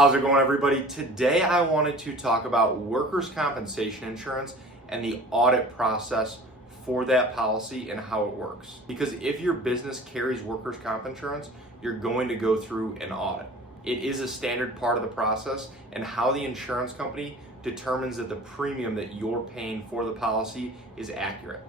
How's it going, everybody? Today I wanted to talk about workers' compensation insurance and the audit process for that policy and how it works. Because if your business carries workers' comp insurance, you're going to go through an audit. It is a standard part of the process and how the insurance company determines that the premium that you're paying for the policy is accurate.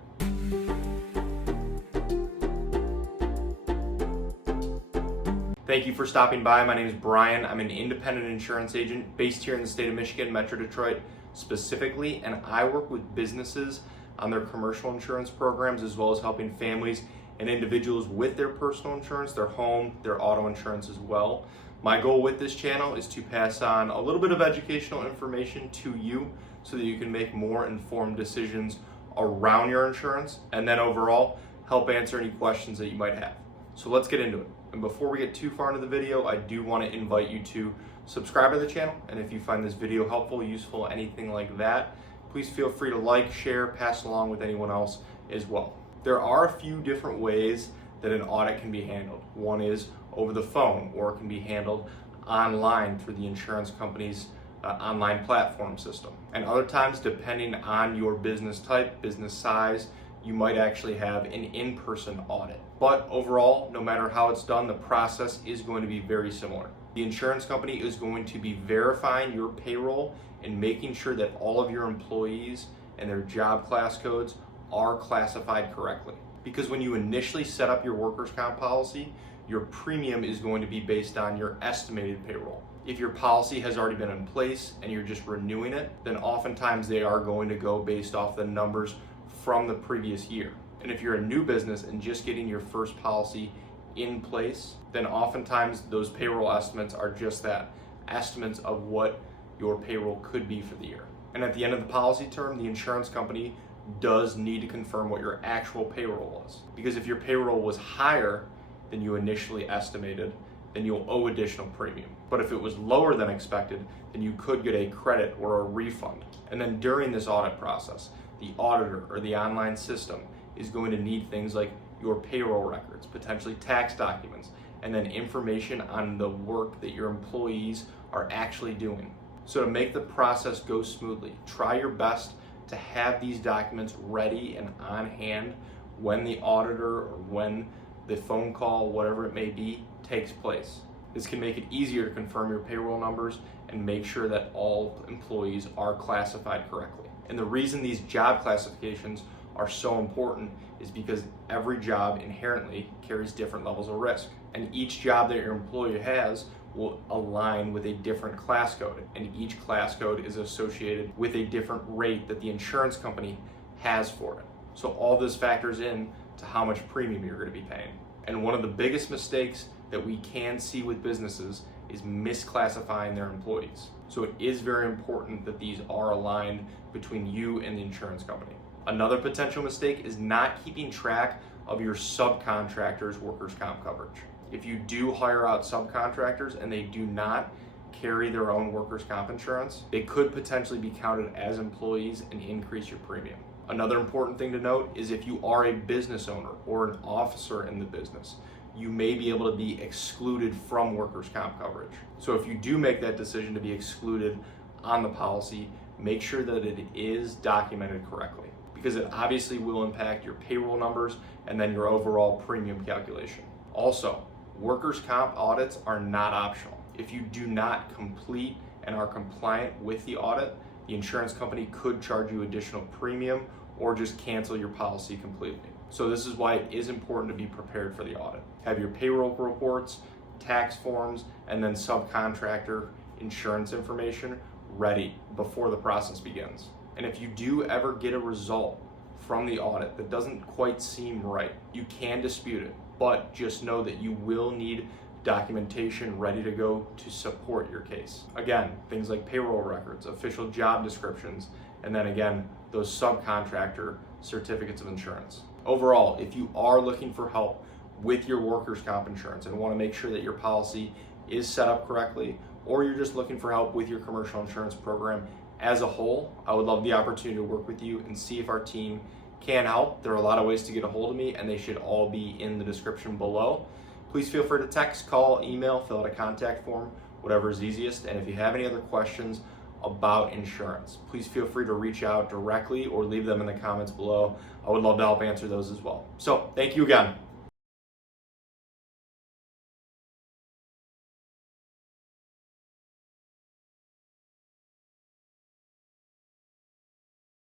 Thank you for stopping by. My name is Brian. I'm an independent insurance agent based here in the state of Michigan, Metro Detroit specifically, and I work with businesses on their commercial insurance programs as well as helping families and individuals with their personal insurance, their home, their auto insurance as well. My goal with this channel is to pass on a little bit of educational information to you so that you can make more informed decisions around your insurance and then overall help answer any questions that you might have. So let's get into it. And before we get too far into the video, I do want to invite you to subscribe to the channel. And if you find this video helpful, useful, anything like that, please feel free to like, share, pass along with anyone else as well. There are a few different ways that an audit can be handled. One is over the phone, or it can be handled online through the insurance company's online platform system. And other times, depending on your business type, business size, you might actually have an in-person audit. But overall, no matter how it's done, the process is going to be very similar. The insurance company is going to be verifying your payroll and making sure that all of your employees and their job class codes are classified correctly. Because when you initially set up your workers' comp policy, your premium is going to be based on your estimated payroll. If your policy has already been in place and you're just renewing it, then oftentimes they are going to go based off the numbers from the previous year. And if you're a new business and just getting your first policy in place, then oftentimes those payroll estimates are just that, estimates of what your payroll could be for the year. And at the end of the policy term, the insurance company does need to confirm what your actual payroll was. Because if your payroll was higher than you initially estimated, then you'll owe additional premium. But if it was lower than expected, then you could get a credit or a refund. And then during this audit process, the auditor or the online system is going to need things like your payroll records, potentially tax documents, and then information on the work that your employees are actually doing. So to make the process go smoothly, try your best to have these documents ready and on hand when the auditor or when the phone call, whatever it may be, takes place. This can make it easier to confirm your payroll numbers and make sure that all employees are classified correctly. And the reason these job classifications are so important is because every job inherently carries different levels of risk. And each job that your employer has will align with a different class code. And each class code is associated with a different rate that the insurance company has for it. So all this factors in to how much premium you're going to be paying. And one of the biggest mistakes that we can see with businesses is misclassifying their employees. So it is very important that these are aligned between you and the insurance company. Another potential mistake is not keeping track of your subcontractors' workers' comp coverage. If you do hire out subcontractors and they do not carry their own workers' comp insurance, they could potentially be counted as employees and increase your premium. Another important thing to note is if you are a business owner or an officer in the business, you may be able to be excluded from workers' comp coverage. So if you do make that decision to be excluded on the policy, make sure that it is documented correctly, because it obviously will impact your payroll numbers and then your overall premium calculation. Also, workers' comp audits are not optional. If you do not complete and are compliant with the audit, the insurance company could charge you additional premium or just cancel your policy completely. So this is why it is important to be prepared for the audit. Have your payroll reports, tax forms, and then subcontractor insurance information ready before the process begins. And if you do ever get a result from the audit that doesn't quite seem right, you can dispute it, but just know that you will need documentation ready to go to support your case. Again, things like payroll records, official job descriptions, and then again, those subcontractor certificates of insurance. Overall, if you are looking for help with your workers' comp insurance and want to make sure that your policy is set up correctly, or you're just looking for help with your commercial insurance program as a whole, I would love the opportunity to work with you and see if our team can help. There are a lot of ways to get a hold of me, and they should all be in the description below. Please feel free to text, call, email, fill out a contact form, whatever is easiest. And if you have any other questions about insurance, please feel free to reach out directly or leave them in the comments below. I would love to help answer those as well. So thank you again.